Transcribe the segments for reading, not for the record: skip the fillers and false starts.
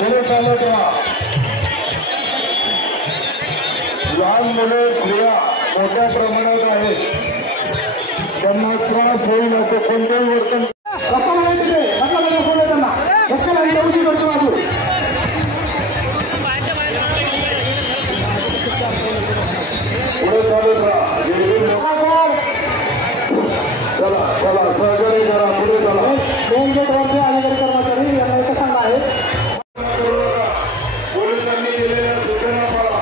पुढे चालू ठेवा. लहान मुले स्त्रिया मोठ्या प्रमाणात आहेत, त्यांना त्रास होईल असं कोणत्याही वर्तन पुढे चालू करा. चला चला सहकार्य करा. पुढे चला. मेन गेट वरचे अधिकारी कर्मचारी यांना एक सांगा आहे, पोलिसांनी दिलेल्या सूचना पाळा.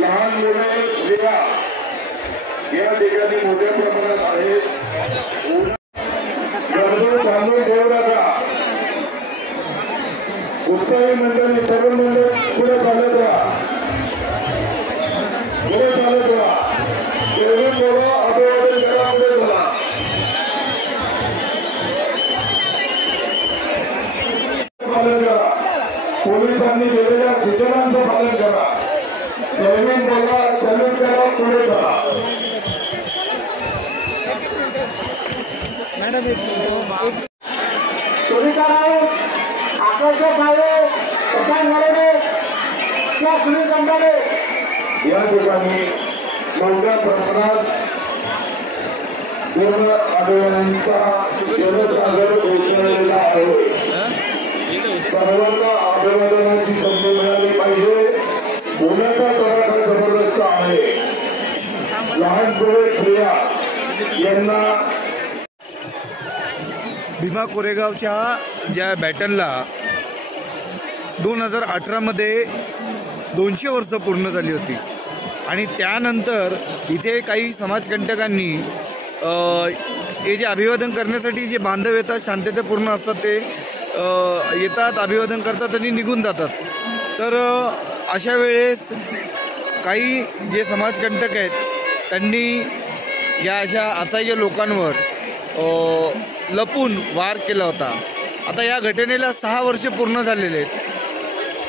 लहान मुले स्त्रिया या ठिकाणी मोठ्या प्रमाणात आहेत. गर्दी थांबून ठेवू नका. उत्साही मंडळी तरुण मंडळी पुढे चालत राहा. पुढे चालत राहा. जेवढी बोला अभिवादन करा. पुढे चला. पालन करा. पोलिसांनी दिलेल्या सूचनांचं पालन करा. जयवीन बोला, सॅल्यूट करा. पुढे चला. मॅडम या ठिकाणी मोठ्या प्रमाणात पूर्ण अभियानांचा जनसागर पोहोचलेला आहे. सर्वांना अभिवादनाची संधी मिळाली पाहिजे. पुण्याचा तडाखा जबरदस्त आहे. लहान मुले स्त्रिया यांना भीमा कोरेगावच्या ज्या बॅटलला 2018 मध्ये 200 वर्ष पूर्ण झाली होती आणि त्यानंतर इथे काही समाजकंटकांनी हे जे अभिवादन करण्यासाठी जे बांधव येतात, शांततापूर्ण असतात, ते येतात, अभिवादन करतात आणि निघून जातात. तर अशा वेळेस काही जे समाजकंटक आहेत त्यांनी या अशा असहाय्य लोकांवर लपून वार केला होता. आता या घटनेला 6 वर्ष पूर्ण झालेले आहेत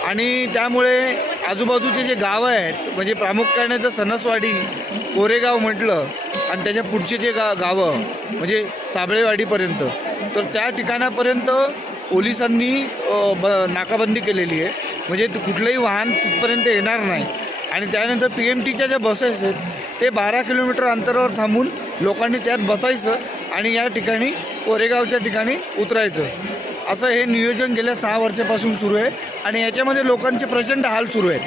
आणि त्यामुळे आजूबाजूचे जे गावं आहेत, म्हणजे प्रामुख्याने जर सणसवाडी कोरेगाव म्हटलं आणि त्याच्या पुढचे जे गावं म्हणजे साबळेवाडीपर्यंत, तर त्या ठिकाणापर्यंत पोलिसांनी नाकाबंदी केलेली आहे. म्हणजे कुठलंही वाहन तिथपर्यंत येणार नाही. आणि त्यानंतर PMTच्या ज्या बसेस आहेत ते 12 किलोमीटर अंतरावर थांबून लोकांनी त्यात बसायचं आणि या ठिकाणी कोरेगावच्या ठिकाणी उतरायचं. असं हे नियोजन गेल्या 6 वर्षापासून सुरू आहे आणि याच्यामध्ये लोकांचे प्रचंड हाल सुरू आहेत.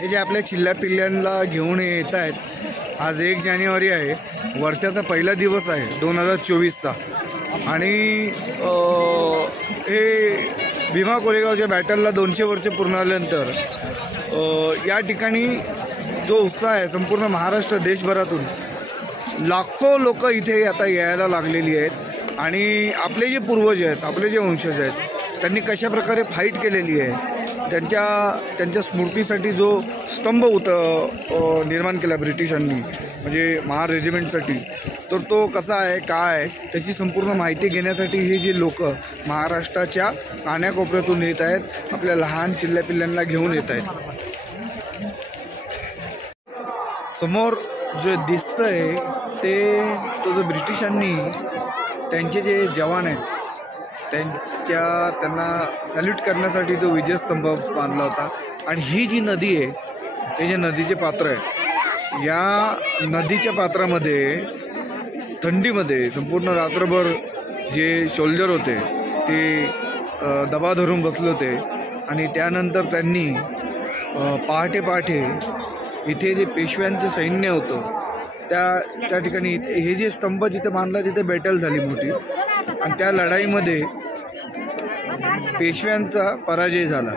हे जे आपल्या चिल्ल्या पिल्ल्यांना घेऊन येत आहेत, आज 1 जानेवारी आहे, वर्षाचा पहिला दिवस आहे 2024चा आणि हे भीमा कोरेगावच्या बॅटलला 200 वर्ष पूर्ण झाल्यानंतर या ठिकाणी जो उत्साह आहे संपूर्ण महाराष्ट्र देशभरातून लाखो लोक इथे आता यायला लागलेली आहेत. आणि आपले जे पूर्वज आहेत, आपले जे वंशज आहेत, त्यांनी कशा प्रकारे फाईट केलेली आहे, त्यांच्या स्मृतीसाठी जो स्तंभ निर्माण केला ब्रिटिशांनी, म्हणजे महार रेजिमेंटसाठी, तर तो कसा आहे, काय आहे, त्याची संपूर्ण माहिती घेण्यासाठी हे जे लोक महाराष्ट्राच्या कानाकोपऱ्यातून येत आहेत, आपल्या लहान चिल्ल्या पिल्ल्यांना घेऊन येत आहेत. समोर जे दिसतंय तो जो ब्रिटिशांनी त्यांचे जे जवान आहेत त्यांना सॅल्यूट करण्यासाठी तो विजयस्तंभ बांधला होता. आणि ही जी नदी आहे, हे जे नदीचे पात्र आहे, या नदीच्या पात्रामध्ये थंडीमध्ये संपूर्ण रात्रभर जे शोल्जर होते ते दबा धरून बसले होते. आणि त्यानंतर त्यांनी पहाटे पहाटे इथे जे पेशव्यांचं सैन्य होतं त्या ठिकाणी हे जे स्तंभ जिथे बांधला तिथे बॅटल झाली मोठी आणि त्या लढाईमध्ये पेशव्यांचा पराजय झाला.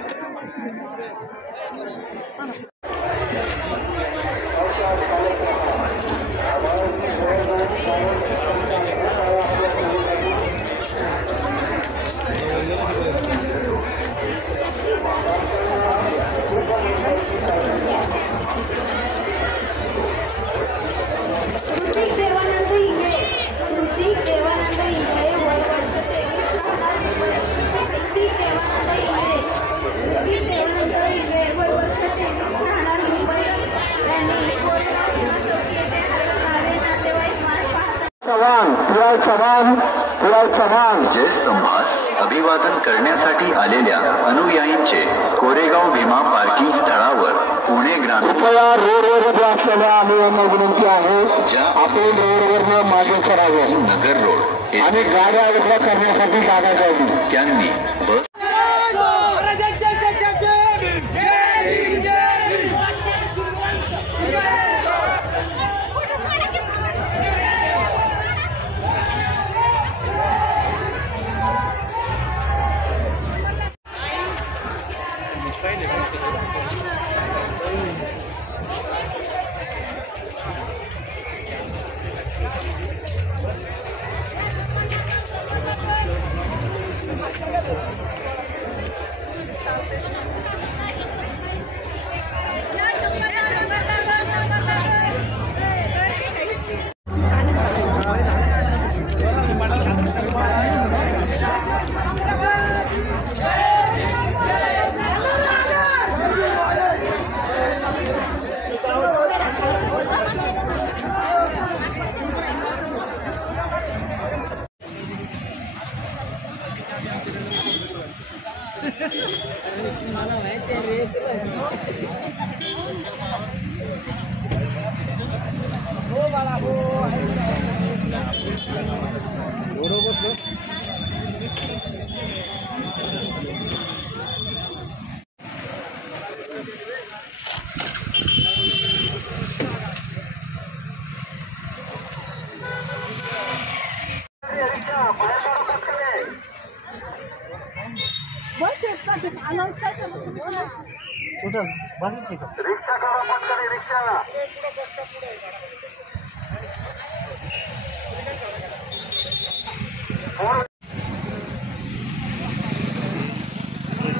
जयस्तंभास अभिवादन करण्यासाठी आलेल्या अनुयायींचे कोरेगाव भीमा पार्किंग स्थळावर पुणे ग्रामीण रोडवर असलेल्या अनुयायांना विनंती आहे ज्या आपण रोडवरनं मागे करावे नगर रोड आणि गाड्या उभ्या करण्यासाठी जागा द्यावी. त्यांनी बस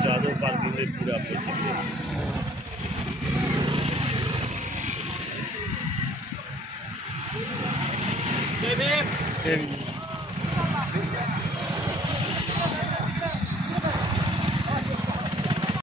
जादव पार्किंग में पूरा पैसे